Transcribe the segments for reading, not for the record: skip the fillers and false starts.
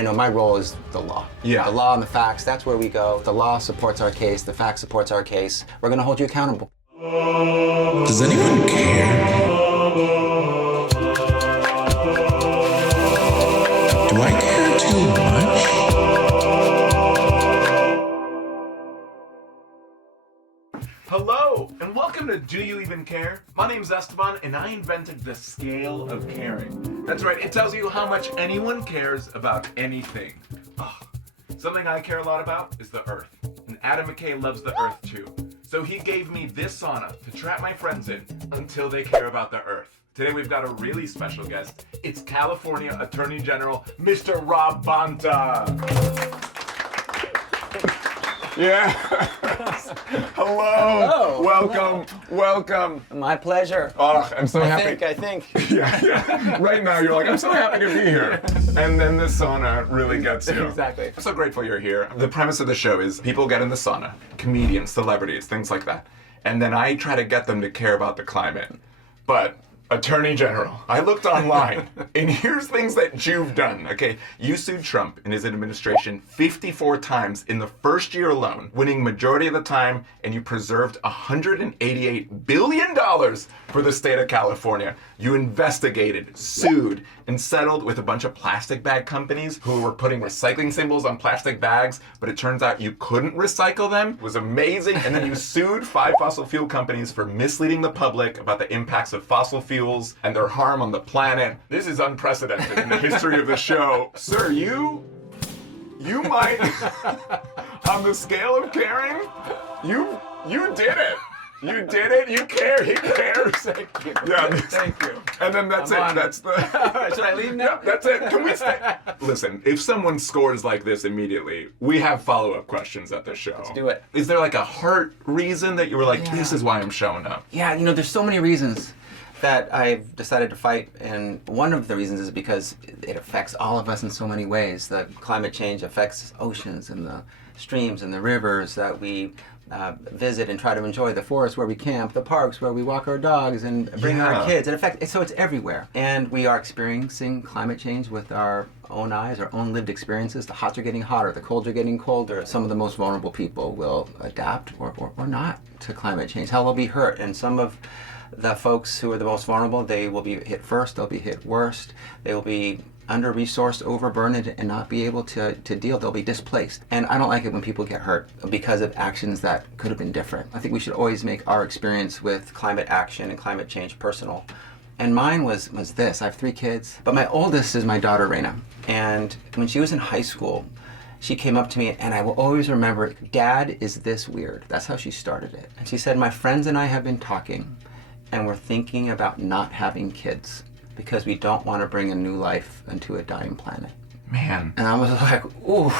I know my role is the law. Yeah. The law and the facts, that's where we go. The law supports our case, the fact supports our case. We're gonna hold you accountable. Does anyone care? Do I care too much? Hello, and welcome to Do You Even Care? My name's Esteban, and I invented the scale of caring. That's right, it tells you how much anyone cares about anything. Oh, something I care a lot about is the Earth. And Adam McKay loves the Earth too. So he gave me this sauna to trap my friends in until they care about the Earth. Today we've got a really special guest. It's California Attorney General, Mr. Rob Bonta. Yeah. Hello. Welcome. Welcome. My pleasure. Oh, I'm so happy. I think. Yeah. Right now you're like, I'm so happy to be here. And then the sauna really gets you. Exactly. I'm so grateful you're here. The premise of the show is people get in the sauna, comedians, celebrities, things like that. And then I try to get them to care about the climate. But Attorney General, I looked online, and here's things that you've done, okay? You sued Trump and his administration 54 times in the first year alone, winning majority of the time, and you preserved $188 billion for the state of California. You investigated, sued, and settled with a bunch of plastic bag companies who were putting recycling symbols on plastic bags, but it turns out you couldn't recycle them. It was amazing. And then you sued 5 fossil fuel companies for misleading the public about the impacts of fossil fuels and their harm on the planet. This is unprecedented in the history of the show. Sir, you might, on the scale of caring, you did it. You did it. You care. He cares. Thank you. Yeah. Thank you. And then that's I'm it. on That's the. Should I leave now? Yeah, that's it. Can we stay? Listen, if someone scores like this immediately, we have follow-up questions at the show. Let's do it. Is there like a heart reason that you were like, Yeah. this is why I'm showing up? Yeah, there's so many reasons that I've decided to fight, and one of the reasons is because it affects all of us in so many ways. The climate change affects oceans and the streams and the rivers that we visit and try to enjoy, the forests where we camp, the parks where we walk our dogs and bring our kids. So it's everywhere. And we are experiencing climate change with our own eyes, our own lived experiences. The hots are getting hotter, the colds are getting colder. Some of the most vulnerable people will adapt or not to climate change. How they'll be hurt. And some of the folks who are the most vulnerable, they will be hit first, they'll be hit worst, they will be under-resourced, overburdened, and not be able to deal. They'll be displaced. And I don't like it when people get hurt because of actions that could have been different. I think we should always make our experience with climate action and climate change personal. And mine was this. I have 3 kids, but my oldest is my daughter, Raina. And when she was in high school, she came up to me, and I will always remember, Dad, is this weird? That's how she started it. And she said, my friends and I have been talking, and we're thinking about not having kids because we don't want to bring a new life into a dying planet. Man. And I was like, ooh,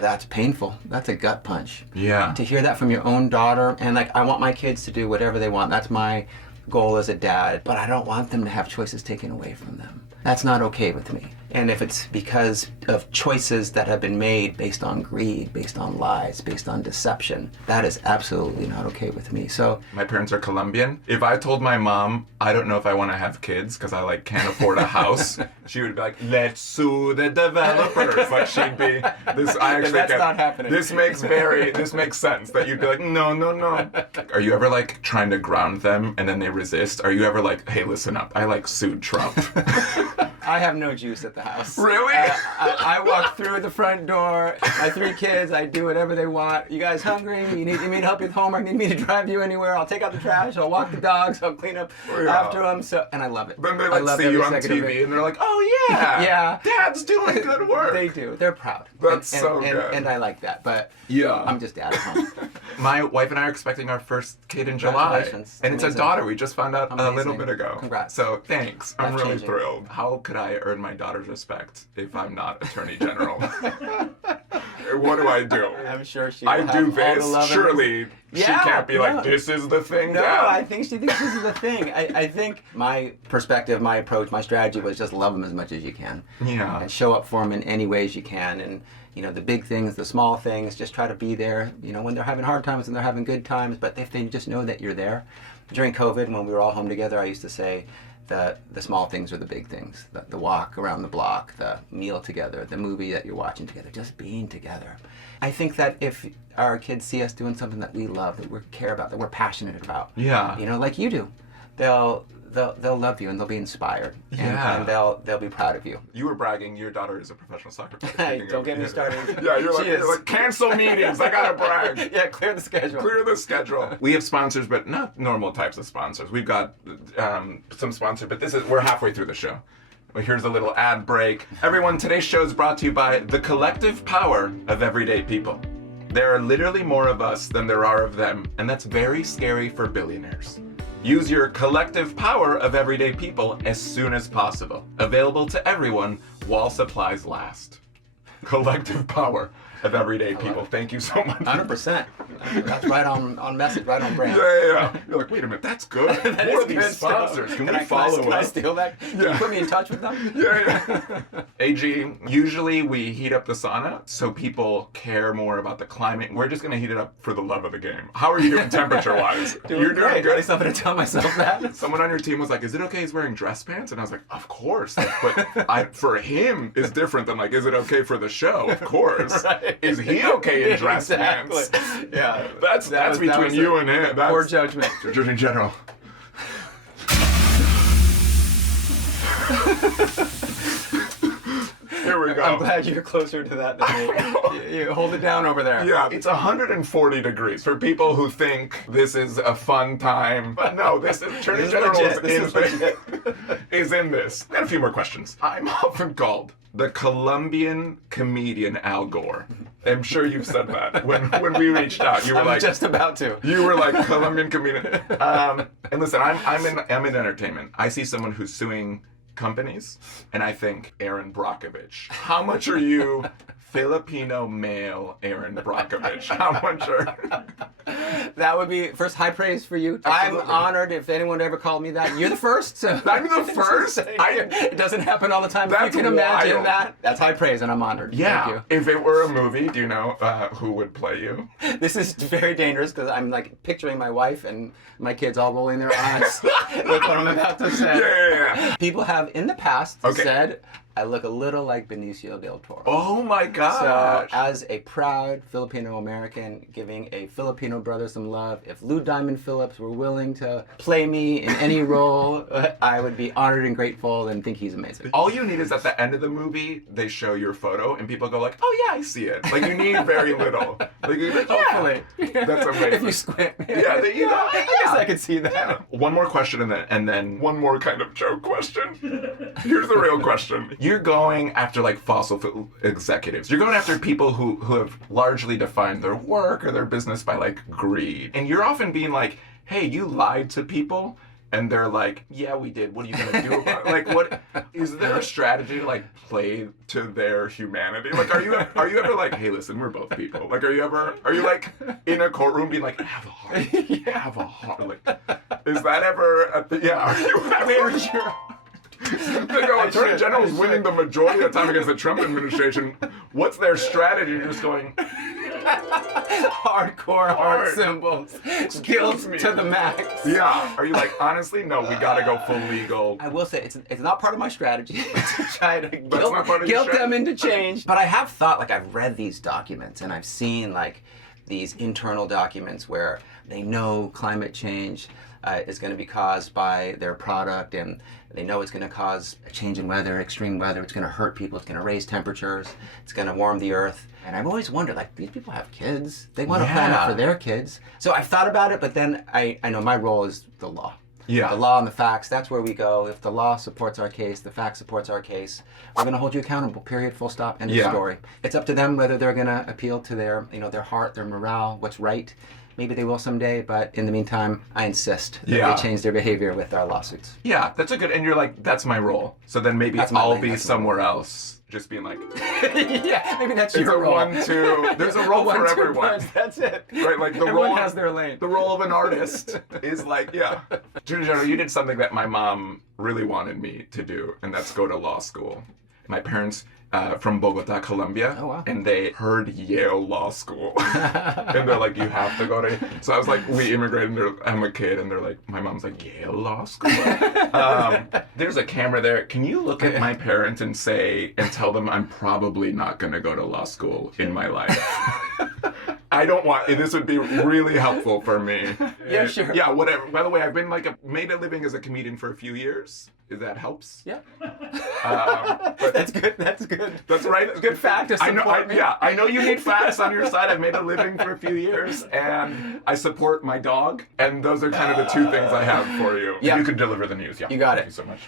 that's painful. That's a gut punch. Yeah. To hear that from your own daughter, and like, I want my kids to do whatever they want. That's my goal as a dad, but I don't want them to have choices taken away from them. That's not okay with me. And if it's because of choices that have been made based on greed, based on lies, based on deception, that is absolutely not okay with me. So My parents are Colombian. If I told my mom, I don't know if I want to have kids because I can't afford a house, she would be like, let's sue the developers. Like she'd be this. I actually That's not happening. This makes sense that you'd be like, no. Are you ever trying to ground them and then they resist? Are you ever like, hey, listen up, I sued Trump? I have no juice at the house. Really? I walk through the front door. My 3 kids, I do whatever they want. You guys hungry? You need me to help you with homework? Need me to drive you anywhere? I'll take out the trash. I'll walk the dogs. I'll clean up after them. And I love it. Then they I love see every you on second of TV it. and they're like, oh yeah, Yeah. Dad's doing good work. They do. They're proud. That's so good. And I like that. But Yeah. I'm just dad at home. My wife and I are expecting our first kid in July. Congratulations. And it's a Amazing. daughter. We just found out a little Amazing. bit ago. Congrats. So thanks. I'm really Life-changing. thrilled. How could I earn my daughter's respect if I'm not Attorney General? What do I do? I'm sure she I will do have all the this. love and- Surely she Yeah, can't be no. like, this is the thing, No, Dad. I think she thinks this is the thing. I think my perspective, my approach, my strategy was just love them as much as you can. Yeah. And show up for them in any ways you can. And, the big things, the small things, just try to be there, when they're having hard times and they're having good times. But if they just know that you're there. During COVID, when we were all home together, I used to say, the small things are the big things. The walk around the block, the meal together, the movie that you're watching together, just being together. I think that if our kids see us doing something that we love, that we care about, that we're passionate about, Yeah. you know, like you do, they'll love you and they'll be inspired. And they'll be proud of you. You were bragging your daughter is a professional soccer player. Hey, don't get me started. Yeah, you're like, cancel meetings. I gotta brag. Yeah, clear the schedule. Clear the schedule. We have sponsors, but not normal types of sponsors. We've got some sponsors, but we're halfway through the show. Well, here's a little ad break. Everyone, today's show is brought to you by the collective power of everyday people. There are literally more of us than there are of them, and that's very scary for billionaires. Use your collective power of everyday people as soon as possible. Available to everyone while supplies last. Collective power of everyday people. Thank you so much. 100%. That's right on message, right on brand. Yeah. You're like, wait a minute, that's good. That More is of these good stuff. sponsors. Can we follow Can I up? steal that? Can you put me in touch with them? Yeah. AG, usually we heat up the sauna so people care more about the climate. We're just going to heat it up for the love of the game. How are you doing temperature-wise? You're doing great. At least I'm going to tell myself that. Someone on your team was like, is it okay he's wearing dress pants? And I was like, of course. But for him, is different than like, is it okay for the show? Of course. Right. Is he okay in dress pants? Yeah. That's between you and him. That's poor judgment. Attorney General. Here we go. I'm glad you're closer to that than me. You hold it down over there. Yeah, it's 140 degrees for people who think this is a fun time. But no, this is Attorney General is in this. And a few more questions. I'm often called the Colombian comedian Al Gore. I'm sure you've said that when we reached out. You were I'm just about to. You were like Colombian comedian. And listen, I'm in entertainment. I see someone who's suing companies, and I think Aaron Brockovich. How much are you Filipino male Aaron Brockovich? How much are... That would be, first, high praise for you. Absolutely. I'm honored if anyone ever called me that. You're the first. So. I'm the first? It doesn't happen all the time. That's you can imagine wild. that. That's high praise, and I'm honored. Yeah. Thank If it were a movie, do you know who would play you? you. This is very dangerous because I'm like picturing my wife and my kids all rolling their eyes with what I'm about to say. Yeah. People have in the past Okay. said I look a little like Benicio del Toro. Oh my So, gosh. as a proud Filipino American, giving a Filipino brother some love, if Lou Diamond Phillips were willing to play me in any role, I would be honored and grateful and think he's amazing. All you need is at the end of the movie, they show your photo and people go like, oh yeah, I see it. Like you need very little. Like, you're like, yeah. Hopefully. That's amazing. If you squint. Yeah, you know, I guess I could see that. One more question and then one more kind of joke question. Here's the real question. You're going after like fossil fuel executives. You're going after people who have largely defined their work or their business by like greed. And you're often being like, hey, you lied to people. And they're like, yeah, we did. What are you going to do about it? Like, what is there a strategy to like play to their humanity? Like, are you ever like, hey, listen, we're both people. Like, are you like in a courtroom being like, have a heart, have a heart? Like, is that ever? Are you ever? They go, Attorney General's winning the majority of the time against the Trump administration. What's their strategy? You're just going hardcore heart symbols, guilt to the max. Yeah. Are you like, honestly, no, we gotta go full legal? I will say it's not part of my strategy to try to not part of your guilt them strategy? into change. But I have thought, like I've read these documents and I've seen like these internal documents where they know climate change is going to be caused by their product, and they know it's going to cause a change in weather, extreme weather. It's going to hurt people. It's going to raise temperatures. It's going to warm the earth. And I've always wondered, like, these people have kids. They want to plan it for their kids. So I've thought about it, but then I know my role is the law. Yeah. The law and the facts, that's where we go. If the law supports our case, the fact supports our case, we're going to hold you accountable, period, full stop, end of story. It's up to them whether they're going to appeal to their, their heart, their morale, what's right. Maybe they will someday, but in the meantime, I insist that they change their behavior with our lawsuits. Yeah, that's a good, and you're like, that's my role. So then maybe I'll be somewhere else, just being like, yeah, maybe that's it's your a role. 1-2. There's a role for everyone. That's it. Right, like the Everyone role has their lane. The role of an artist is like, yeah. Attorney General, you did something that my mom really wanted me to do, and that's go to law school. My parents from Bogota, Colombia. Oh, wow. And they heard Yale Law School. And they're like, you have to go to... So I was like, we immigrated, I'm a kid, and they're like, my mom's like, Yale Law School? There's a camera there. Can you look at my parents and tell them I'm probably not going to go to law school in my life? I don't want... This would be really helpful for me. Yeah, sure. Yeah, whatever. By the way, I've been made a living as a comedian for a few years. If that helps. Yeah. But That's good. That's good. that's right. It's a good fact to I know. support me. Yeah, I know you need facts on your side. I've made a living for a few years, and I support my dog. And those are kind of the two things I have for you. Yeah. You could deliver the news. Yeah. You got it. Thank you so much.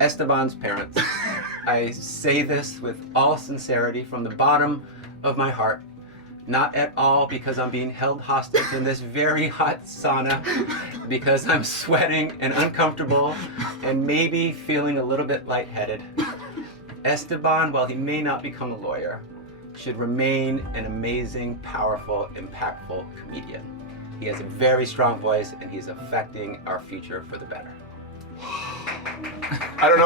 Esteban's parents. I say this with all sincerity from the bottom of my heart. Not at all because I'm being held hostage in this very hot sauna, because I'm sweating and uncomfortable and maybe feeling a little bit lightheaded. Esteban, while he may not become a lawyer, should remain an amazing, powerful, impactful comedian. He has a very strong voice and he's affecting our future for the better. I don't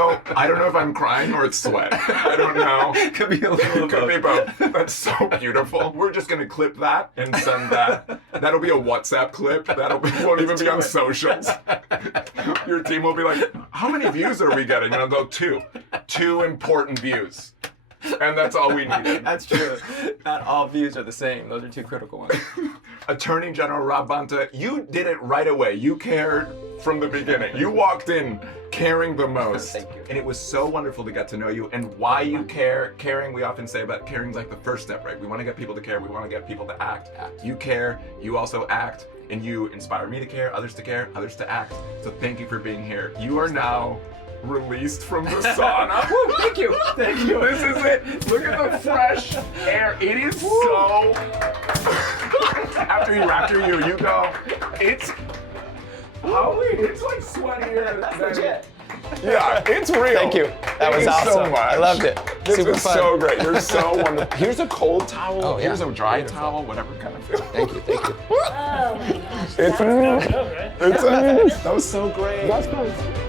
know if I'm crying or it's sweat. I don't know. Could be a little Could be both. That's so beautiful. We're just gonna clip that and send that. That'll be a WhatsApp clip. Won't even be on socials. Your team will be like, how many views are we getting? And I'll go, 2. 2 important views. And that's all we needed. That's true. Not all views are the same. Those are 2 critical ones. Attorney General Rob Bonta, you did it right away. You cared from the beginning. You walked in caring the most. Thank you. And it was so wonderful to get to know you and why you care. Caring, we often say about caring's like the first step, right? We want to get people to care. We want to get people to act. You care, you also act, and you inspire me to care, others to act. So thank you for being here. You are now released from the sauna. Woo, thank you. Thank you. This is it. Look at the fresh air. It is so... After you go, it's... Holy, it's like sweatier. That's legit. Yeah, it's real. Thank you. That was Thank you awesome. so much. I loved it. This Super is fun. so great. You're so wonderful. Here's a cold towel. Oh, yeah. Here's a dry towel. Whatever kind of feel. Thank you. Thank you. Oh my gosh. It's That's so good, right? that was so great. That's fun.